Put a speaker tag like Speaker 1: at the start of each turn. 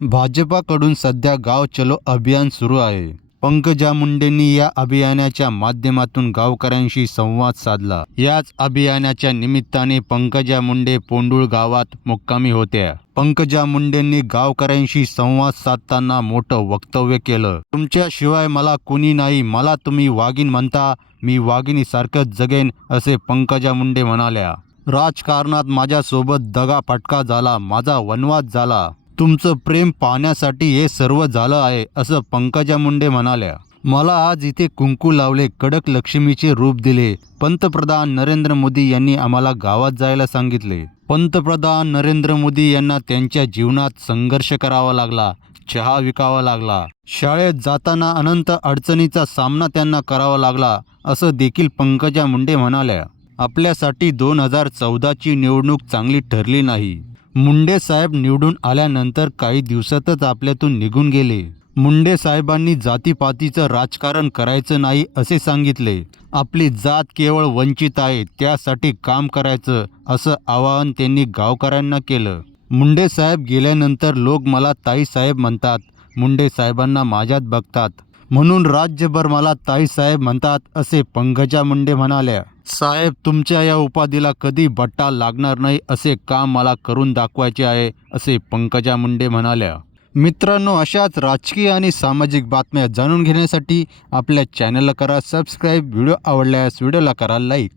Speaker 1: भाजपाकडून सध्या गाव चलो अभियान सुरू आहे. पंकजा मुंडेंनी या अभियानाच्या माध्यमातून गावकऱ्यांशी संवाद साधला. याच अभियानाच्या निमित्ताने पंकजा मुंडे पोंडूळ गावात मुक्कामी होत्या. पंकजा मुंडेंनी गावकऱ्यांशी संवाद साधताना मोठं वक्तव्य केलं. तुमच्याशिवाय मला कुणी नाही मला तुम्ही वाघीण म्हणता मी वाघिणीसारखंच जगेन असे पंकजा मुंडे म्हणाल्या. राजकारणात माझ्यासोबत दगा फटका झाला माझा वनवास झाला. तुमचं प्रेम पाहण्यासाठी हे सर्व झालं आहे असं पंकजा मुंडे म्हणाल्या. मला आज इथे कुंकू लावले कडक लक्ष्मीचे रूप दिले. पंतप्रधान नरेंद्र मोदी यांनी आम्हाला गावात जायला सांगितले. पंतप्रधान नरेंद्र मोदी यांना त्यांच्या जीवनात संघर्ष करावा लागला चहा विकावा लागला. शाळेत जाताना अनंत अडचणीचा सामना त्यांना करावा लागला असं देखील पंकजा मुंडे म्हणाल्या. आपल्यासाठी दोन हजार चौदाची निवडणूक चांगली ठरली नाही. मुंडे साहेब निवडून आल्यानंतर काही दिवसातच आपल्यातून निघून गेले. मुंडे साहेबांनी जातीपातीचं राजकारण करायचं नाही असे सांगितले. आपली जात केवळ वंचित आहे त्यासाठी काम करायचं असं आवाहन त्यांनी गावकऱ्यांना केलं. मुंडे साहेब गेल्यानंतर लोक मला ताई साहेब म्हणतात मुंडे साहेबांना माझ्यात बघतात. म्हणून राज्यभर मला ताई साहेब म्हणतात असे पंकजा मुंडे म्हणाल्या साहेब तुमच्या या उपाधीला कधी बट्टा लागणार नाही असे काम मला करून दाखवायचे आहे असे पंकजा मुंडे म्हणाल्या. मित्रांनो अशाच राजकीय आणि सामाजिक बातम्या जाणून घेण्यासाठी आपल्या चॅनलला करा सबस्क्राईब. व्हिडिओ आवडल्यास व्हिडिओला करा लाईक.